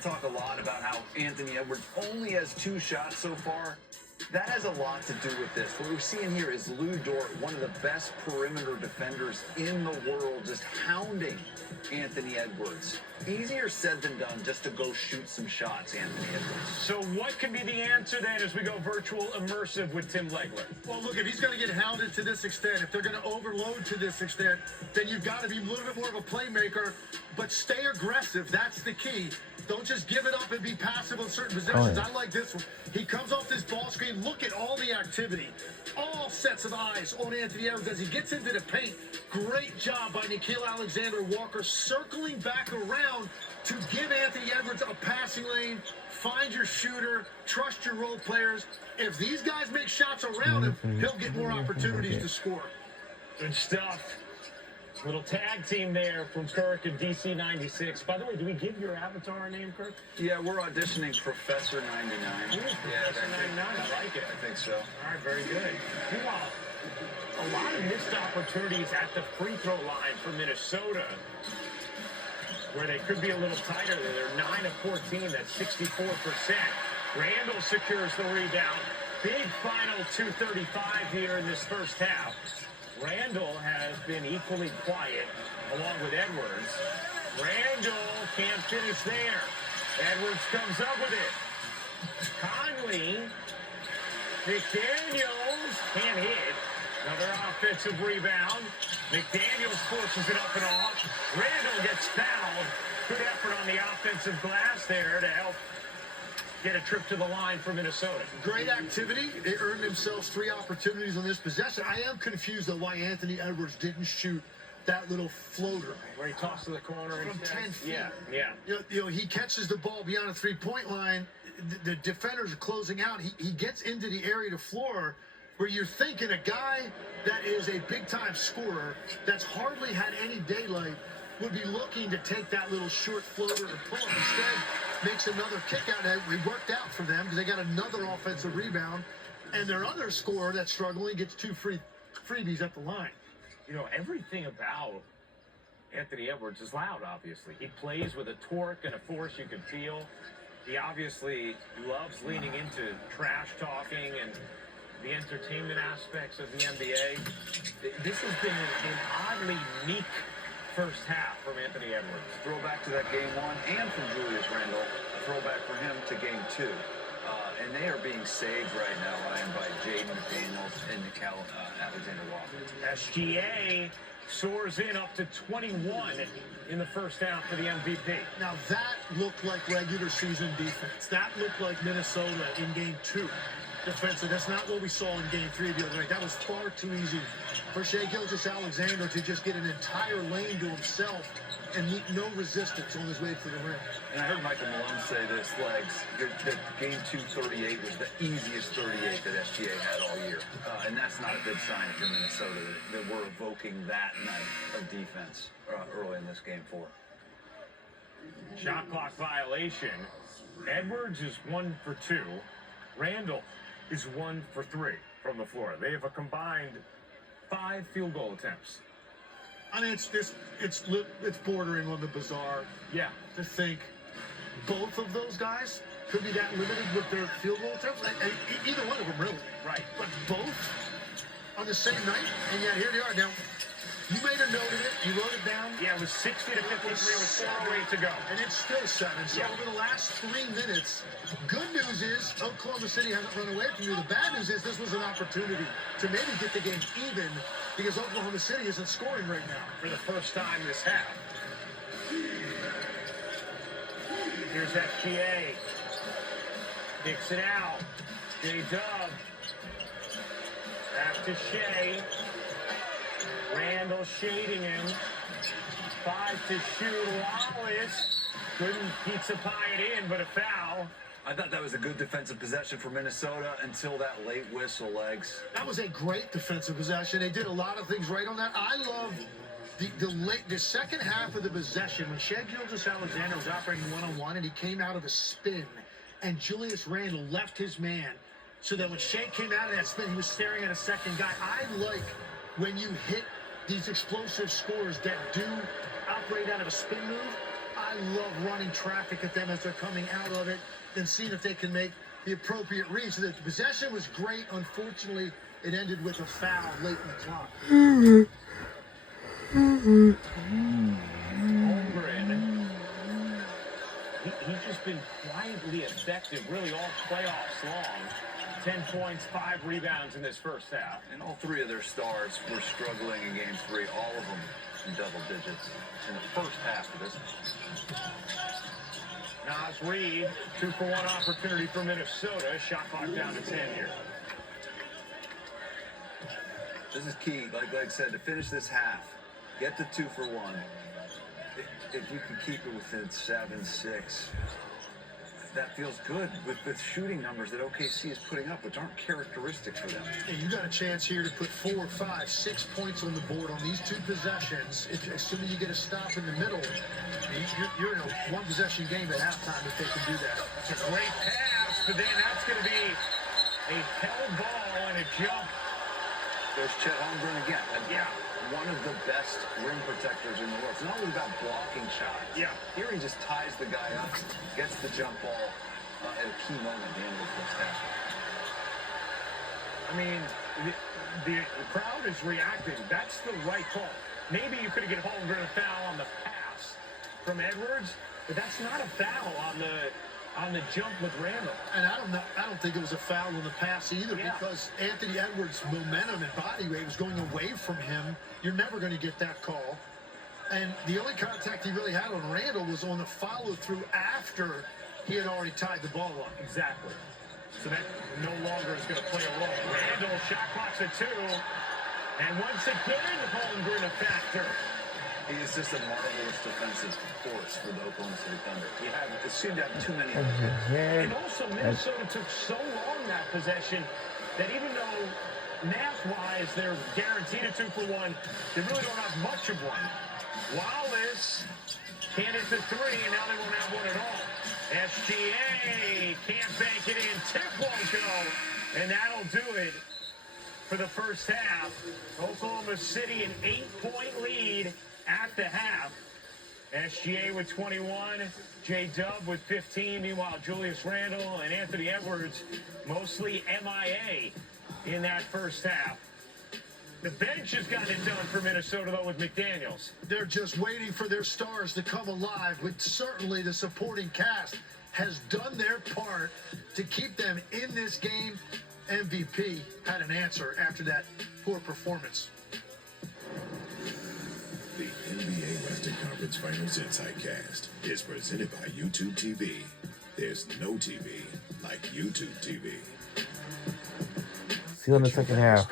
to talk a lot about how Anthony Edwards only has 2 shots so far. That has a lot to do with this. What we're seeing here is Lou Dort, one of the best perimeter defenders in the world, just hounding Anthony Edwards. Easier said than done just to go shoot some shots, Anthony Edwards. So what could be the answer then as we go virtual immersive with Tim Legler? Well, look, if he's going to get hounded to this extent, if they're going to overload to this extent, then you've got to be a little bit more of a playmaker, but stay aggressive. That's the key. Don't just give it up and be passive on certain possessions. I like this one. He comes off this ball screen. Look at all the activity. All sets of eyes on Anthony Edwards as he gets into the paint. Great job by Nickeil Alexander-Walker circling back around to give Anthony Edwards a passing lane. Find your shooter. Trust your role players. If these guys make shots around him, he'll get more opportunities to score. Good stuff. Little tag team there from Kirk and DC 96. By the way, do we give your avatar a name, Kirk? Yeah, we're auditioning Professor 99. Ooh, Professor 99, I like it. I think so. All right, very good. Meanwhile, a lot of missed opportunities at the free throw line for Minnesota, where they could be a little tighter. They're 9 of 14. That's 64%. Randall secures the rebound. Big final 2:35 here in this first half. Randall has been equally quiet along with Edwards. Randall can't finish there. Edwards comes up with it. Conley. McDaniels can't hit. Another offensive rebound. McDaniels forces it up and off. Randall gets fouled. Good effort on the offensive glass there to help get a trip to the line for Minnesota. Great activity. They earned themselves 3 opportunities on this possession. I am confused, though, why Anthony Edwards didn't shoot that little floater. Where he tossed to the corner. From 10 feet. Yeah. You know, he catches the ball beyond a three-point line. The defenders are closing out. He gets into the area to floor where you're thinking a guy that is a big-time scorer that's hardly had any daylight would be looking to take that little short floater and pull it. Instead, makes another kick out. And it worked out for them because they got another offensive rebound. And their other scorer that's struggling gets 2 freebies at the line. You know, everything about Anthony Edwards is loud, obviously. He plays with a torque and a force you can feel. He obviously loves leaning into trash talking and the entertainment aspects of the NBA. This has been an oddly meek first half from Anthony Edwards. Throwback to that game 1 and from Julius Randle. A throwback for him to game 2. And they are being saved right now, Ryan, by Jaden McDaniels and Nickeil Alexander-Walker. SGA soars in up to 21 in the first half for the MVP. Now that looked like regular season defense. That looked like Minnesota in game 2. Defensive. That's not what we saw in game 3 the other night. That was far too easy for Shai Gilgeous-Alexander to just get an entire lane to himself and meet no resistance on his way to the rim. And I heard Michael Malone say this, Legs, that game 2 38 was the easiest 38 that SGA had all year. And that's not a good sign if you're Minnesota, that we're evoking that night of defense early in this game 4. Shot clock violation. Edwards is 1 for 2. Randall is 1 for 3 from the floor. They have a combined 5 field goal attempts. I mean, it's bordering on the bizarre. Yeah. To think both of those guys could be that limited with their field goal attempts. Either one of them, really. Right. But both on the same night, and yet here they are. Now, you made a note of it. You wrote it down. Yeah, it was 60 to 53 with 4:08 to go. And it's still 7. So Yeah. over the last 3 minutes, good news is Oklahoma City hasn't run away from you. The bad news is this was an opportunity to maybe get the game even because Oklahoma City isn't scoring right now. For the first time this half. Here's FGA. Kicks it out. J-Dub. Back to Shea. Randall shading him. 5 to shoot. Wallace couldn't pizza pie it in, but a foul. I thought that was a good defensive possession for Minnesota until that late whistle, Legs. That was a great defensive possession. They did a lot of things right on that. I love the second half of the possession when Shai Gilgeous-Alexander was operating one-on-one and he came out of a spin and Julius Randle left his man so that when Shai came out of that spin, he was staring at a second guy. I like when you hit these explosive scores that do operate out of a spin move. I love running traffic at them as they're coming out of it and seeing if they can make the appropriate reads. So the possession was great. Unfortunately, it ended with a foul late in the clock. Holmgren, he's just been quietly effective, really all playoffs long. 10 points, 5 rebounds in this first half. And all three of their stars were struggling in game 3, all of them in double digits in the first half of this. Naz Reid, 2-for-1 opportunity for Minnesota. Shot clock down to 10 here. This is key, like I said, to finish this half. Get the 2-for-1. If you can keep it within 7, 6, that feels good with shooting numbers that OKC is putting up, which aren't characteristic for them. And you got a chance here to put 4, 5, 6 points on the board on these 2 possessions. Assuming you get a stop in the middle, you're in a one-possession game at halftime if they can do that. It's a great pass, but then that's going to be a held ball and a jump. There's Chet Holmgren again. Yeah. One of the best rim protectors in the world. It's not only about blocking shots. Yeah. Here he just ties the guy up, gets the jump ball at a key moment at the end of the first half. I mean, the crowd is reacting. That's the right call. Maybe you could have given Holmgren a foul on the pass from Edwards, but that's not a foul on the jump with Randall. And I don't think it was a foul on the pass either, because Anthony Edwards' momentum and body weight was going away from him. You're never going to get that call. And the only contact he really had on Randall was on the follow-through after he had already tied the ball up. Exactly. So that no longer is going to play a role. Randall, shot clock's at 2. And once again, Holmgren a factor. He is just a marvelous defensive force for the Oklahoma City Thunder. They seem to have too many of them. And also, Minnesota took so long that possession that even though math-wise they're guaranteed a 2-for-1, they really don't have much of one. Wallace can't hit the 3, and now they won't have one at all. SGA can't bank it in. Tip won't go, and that'll do it for the first half. Oklahoma City an 8-point lead at the half. SGA with 21, J-Dub with 15. Meanwhile, Julius Randle and Anthony Edwards mostly MIA in that first half. The bench has gotten it done for Minnesota, though, with McDaniels. They're just waiting for their stars to come alive, but certainly the supporting cast has done their part to keep them in this game. MVP had an answer after that poor performance. The NBA Western Conference Finals Insidecast is presented by YouTube TV. There's no TV like YouTube TV. See you in the second half.